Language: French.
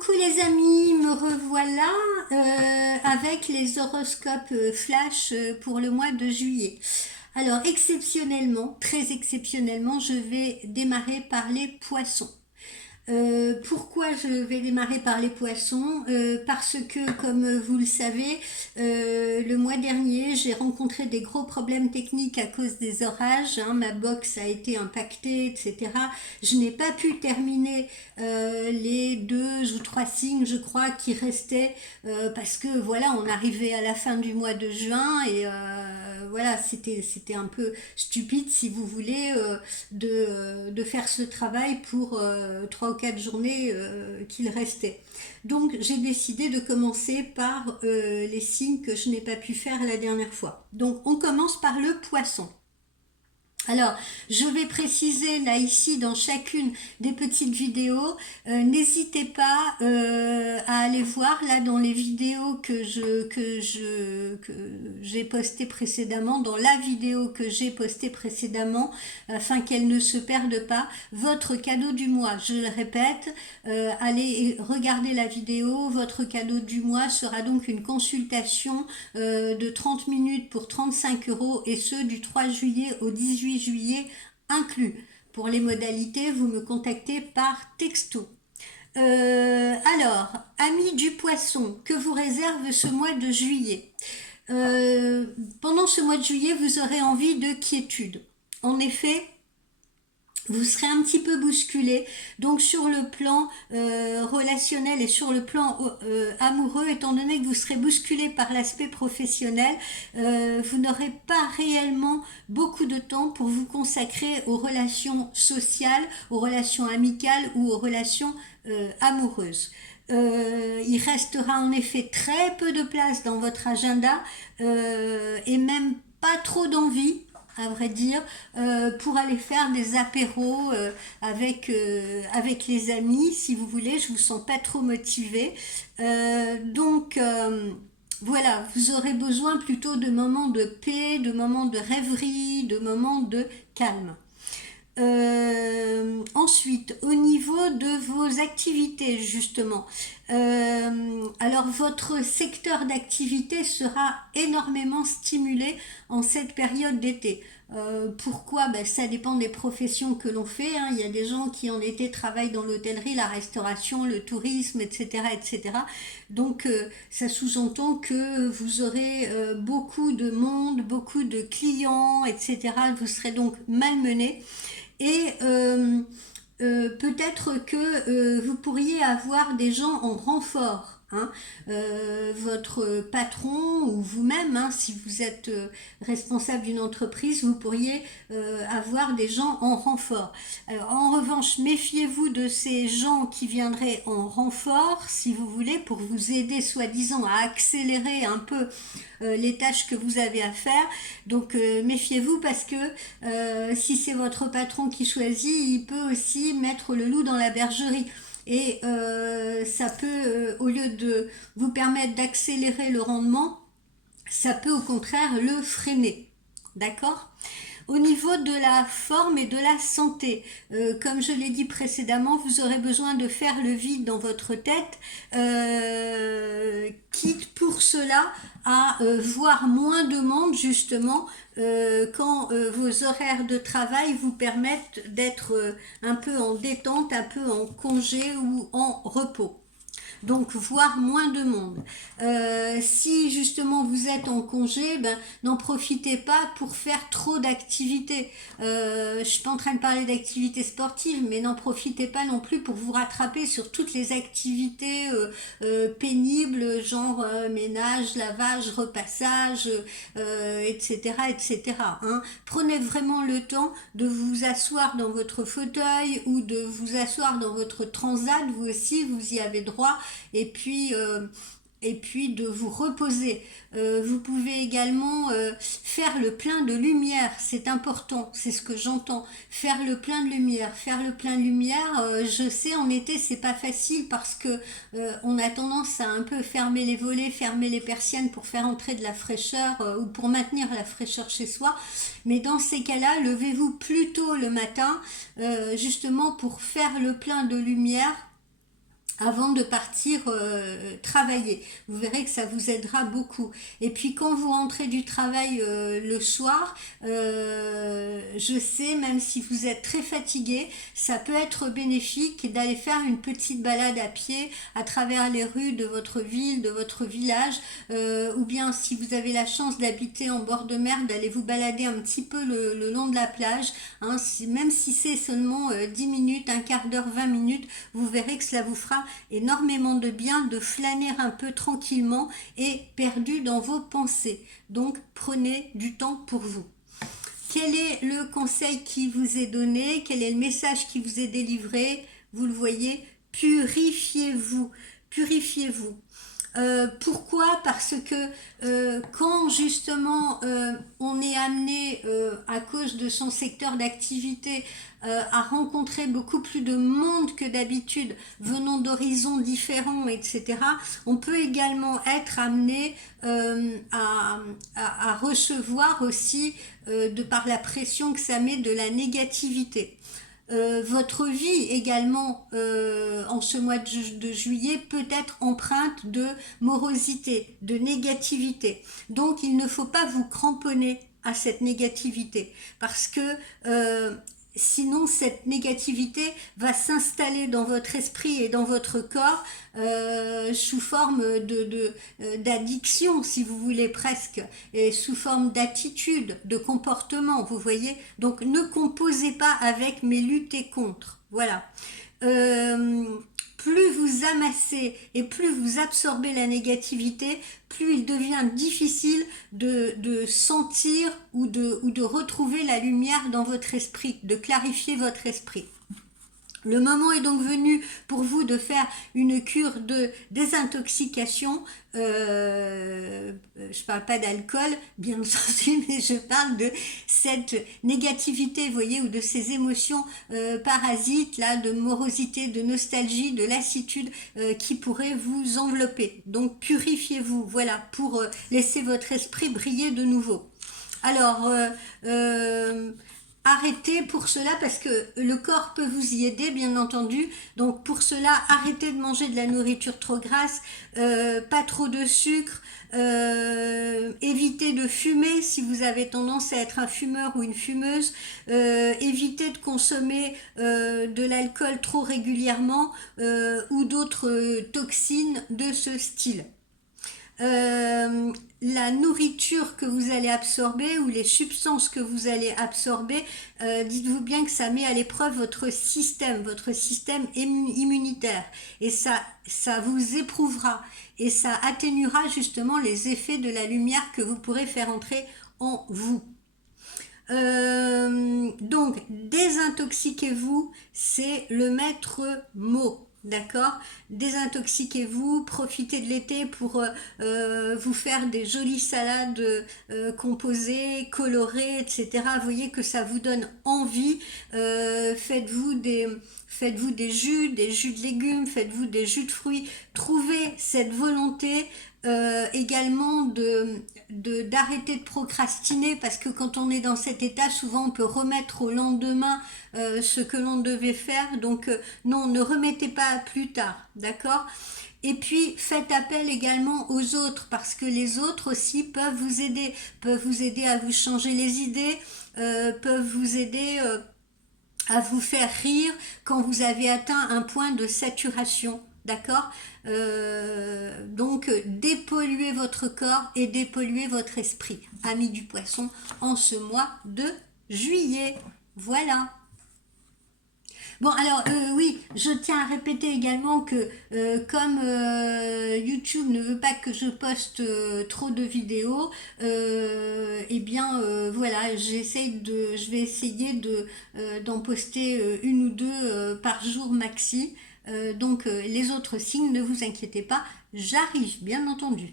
Coucou les amis, me revoilà avec les horoscopes flash pour le mois de juillet. Alors exceptionnellement, très exceptionnellement, je vais démarrer par les poissons. Pourquoi je vais démarrer par les poissons? Parce que, comme vous le savez, le mois dernier, j'ai rencontré des gros problèmes techniques à cause des orages. Ma box a été impactée, etc. Je n'ai pas pu terminer les 2 ou 3 signes, je crois, qui restaient parce que voilà, on arrivait à la fin du mois de juin et voilà, c'était un peu stupide, si vous voulez, de faire ce travail pour 3 ou 4 journées qu'il restait. Donc j'ai décidé de commencer par les signes que je n'ai pas pu faire la dernière fois. Donc on commence par le poisson. Alors, je vais préciser là ici dans chacune des petites vidéos, n'hésitez pas à aller voir là dans les vidéos que j'ai postées précédemment, dans la vidéo que j'ai postée précédemment, afin qu'elle ne se perde pas, votre cadeau du mois. Je le répète, allez regarder la vidéo, votre cadeau du mois sera donc une consultation de 30 minutes pour 35 € et ce du 3 juillet au 18 juillet inclus. Pour les modalités, vous me contactez par texto. Alors, amis du poisson, que vous réserve ce mois de juillet? Pendant ce mois de juillet, vous aurez envie de quiétude. En effet, vous serez un petit peu bousculé, donc sur le plan relationnel et sur le plan amoureux, étant donné que vous serez bousculé par l'aspect professionnel, vous n'aurez pas réellement beaucoup de temps pour vous consacrer aux relations sociales, aux relations amicales ou aux relations amoureuses. Il restera en effet très peu de place dans votre agenda et même pas trop d'envie, à vrai dire, pour aller faire des apéros avec les amis, si vous voulez. Je vous sens pas trop motivé. Voilà, vous aurez besoin plutôt de moments de paix, de moments de rêverie, de moments de calme. Ensuite, au niveau de vos activités, justement, alors votre secteur d'activité sera énormément stimulé en cette période d'été. Pourquoi? Ça dépend des professions que l'on fait. Il y a des gens qui en été travaillent dans l'hôtellerie, la restauration, le tourisme, etc., etc. Donc ça sous-entend que vous aurez beaucoup de monde, beaucoup de clients, etc. Vous serez donc malmené. Et peut-être que vous pourriez avoir des gens en renfort. Votre patron ou vous-même, si vous êtes responsable d'une entreprise, vous pourriez avoir des gens en renfort. En revanche, méfiez-vous de ces gens qui viendraient en renfort, si vous voulez, pour vous aider soi-disant à accélérer un peu les tâches que vous avez à faire. Donc méfiez-vous, parce que si c'est votre patron qui choisit, il peut aussi mettre le loup dans la bergerie. Et ça peut, au lieu de vous permettre d'accélérer le rendement, ça peut au contraire le freiner. D'accord ? Au niveau de la forme et de la santé, comme je l'ai dit précédemment, vous aurez besoin de faire le vide dans votre tête, quitte pour cela à voir moins de monde, justement, quand vos horaires de travail vous permettent d'être un peu en détente, un peu en congé ou en repos. Donc voir moins de monde. Si justement vous êtes en congé, n'en profitez pas pour faire trop d'activités. Je suis pas en train de parler d'activités sportives, mais n'en profitez pas non plus pour vous rattraper sur toutes les activités pénibles, genre ménage, lavage, repassage, etc., etc. Prenez vraiment le temps de vous asseoir dans votre fauteuil ou de vous asseoir dans votre transat. Vous aussi, vous y avez droit. Et puis de vous reposer. Vous pouvez également faire le plein de lumière, c'est important, c'est ce que j'entends. Faire le plein de lumière, je sais en été c'est pas facile parce que on a tendance à un peu fermer les volets, fermer les persiennes pour faire entrer de la fraîcheur ou pour maintenir la fraîcheur chez soi. Mais dans ces cas-là, levez-vous plus tôt le matin, justement pour faire le plein de lumière avant de partir travailler. Vous verrez que ça vous aidera beaucoup. Et puis quand vous rentrez du travail le soir, je sais, même si vous êtes très fatigué, ça peut être bénéfique d'aller faire une petite balade à pied à travers les rues de votre ville, de votre village, ou bien si vous avez la chance d'habiter en bord de mer, d'aller vous balader un petit peu le long de la plage, hein, même si c'est seulement 10 minutes, un quart d'heure, 20 minutes, vous verrez que cela vous fera énormément de bien de flâner un peu tranquillement et perdu dans vos pensées. Donc prenez du temps pour vous. Quel est le conseil qui vous est donné? Quel est le message qui vous est délivré? Vous le voyez, purifiez-vous, purifiez-vous. Pourquoi? Parce que quand justement on est amené à cause de son secteur d'activité à rencontrer beaucoup plus de monde que d'habitude venant d'horizons différents, etc., on peut également être amené à recevoir aussi de par la pression que ça met de la négativité. Votre vie également en ce mois de juillet peut être empreinte de morosité, de négativité. Donc il ne faut pas vous cramponner à cette négativité parce que sinon cette négativité va s'installer dans votre esprit et dans votre corps sous forme d'addiction, si vous voulez, presque, et sous forme d'attitude, de comportement, vous voyez. Donc ne composez pas avec, mais luttez contre. Voilà. Plus vous amassez et plus vous absorbez la négativité, plus il devient difficile de sentir ou de retrouver la lumière dans votre esprit, de clarifier votre esprit. Le moment est donc venu pour vous de faire une cure de désintoxication. Je parle pas d'alcool, bien entendu, mais je parle de cette négativité, vous voyez, ou de ces émotions parasites, là, de morosité, de nostalgie, de lassitude qui pourraient vous envelopper. Donc purifiez-vous, voilà, pour laisser votre esprit briller de nouveau. Alors, arrêtez pour cela, parce que le corps peut vous y aider, bien entendu. Donc pour cela, arrêtez de manger de la nourriture trop grasse, pas trop de sucre, évitez de fumer si vous avez tendance à être un fumeur ou une fumeuse, évitez de consommer de l'alcool trop régulièrement ou d'autres toxines de ce style. La nourriture que vous allez absorber ou les substances que vous allez absorber, dites-vous bien que ça met à l'épreuve votre système immunitaire, et ça vous éprouvera et ça atténuera justement les effets de la lumière que vous pourrez faire entrer en vous. Donc désintoxiquez-vous, c'est le maître mot. D'accord? Désintoxiquez-vous, profitez de l'été pour vous faire des jolies salades composées, colorées, etc. Vous voyez que ça vous donne envie. Faites-vous des jus de légumes, faites-vous des jus de fruits. Trouvez cette volonté également d'arrêter de procrastiner, parce que quand on est dans cet état, souvent on peut remettre au lendemain ce que l'on devait faire. Donc non, ne remettez pas à plus tard, d'accord? Et puis faites appel également aux autres, parce que les autres aussi peuvent vous aider à vous changer les idées, peuvent vous aider à vous faire rire quand vous avez atteint un point de saturation. D'accord? Donc dépolluez votre corps et dépolluez votre esprit, amis du poisson, en ce mois de juillet. Voilà. Bon, alors oui, je tiens à répéter également que comme YouTube ne veut pas que je poste trop de vidéos, eh bien voilà, je vais essayer d'en poster une ou deux par jour maxi. Donc les autres signes, ne vous inquiétez pas, j'arrive, bien entendu.